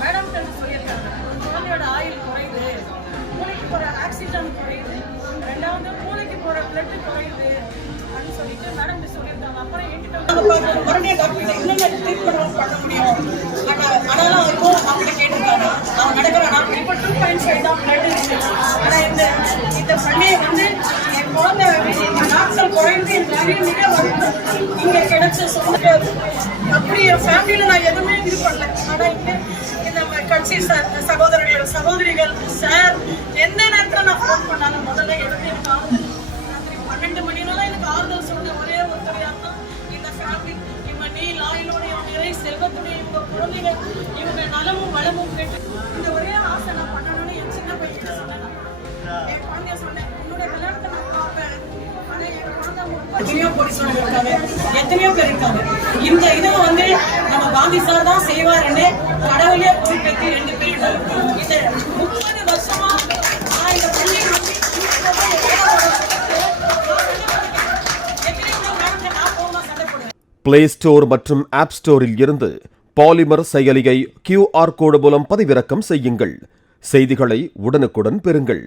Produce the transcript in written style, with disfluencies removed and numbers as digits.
Madam சொல்லியிருக்காங்க, குழந்தையோட ஆயுள் குறையுது, மூளைக்கு போற ஆக்சிஜன் குறையுது, ரெண்டாவது மூளைக்கு போற பிளட் குறையுது அப்படின்னு சொல்லிட்டு மேடம் சொல்லியிருக்காங்க. அப்புறம் என்கிட்ட உடனே டாக்டர் என்னென்ன ட்ரீட்மெண்ட் பண்ண முடியும் ஆனாலும் அவங்க கேட்டிருக்காங்க. அவங்க நடக்கிறாங்க இப்போ 2.5 தான் பிளட் இருக்கு. ஆனால் இந்த பண்ணையை வந்து என் குழந்தை நாட்கள் குறைந்து நிறைய மிக வந்து இங்கே கிடைச்ச சொந்த அப்படி என் ஃபேமிலியில் நான் எதுவுமே இது பண்ணல. ஆனால் இங்கே இந்த கட்சி சகோதரர்கள் சகோதரிகள் சார் எந்த நேரத்தில் நான் ஃபோன் பண்ணாலும் முதல்ல எதுவுமே ராத்திரி 12 மணிலாம் எனக்கு ஆறுதல் சொன்ன ஒரே ஒருத்தரையாக தான் இந்த ஃபேமிலி. இவங்க நீல் ஆயுளுடைய நிறை செல்வத்துடைய இவங்க குழந்தைகள் இவங்க நலமும் வளமும் கேட்டு இந்த ஒரே ஆசை நான் பண்ணணும்னு என் சின்ன பையன் சொன்னேன். என் குழந்தைய சொன்னேன், உன்னோட கல்யாணத்தை நான் பார்ப்பேன். ஆனால் என் குழந்தை எத்தனையோ போலீஸோட இருக்காங்க, எத்தனையோ பேர் இருக்காங்க. இந்த இதை வந்து நம்ம காந்தி சார் தான் செய்வாருன்னு கடவுளே போய் பெற்று 2 பேர் இந்த 30 வருஷமா நான் இந்த பள்ளியை வந்து பிளே ஸ்டோர் மற்றும் ஆப் ஸ்டோரில் இருந்து பாலிமர் செயலியை QR கோடு மூலம் பதிவிறக்கம் செய்யுங்கள். செய்திகளை உடனுக்குடன் பெறுங்கள்.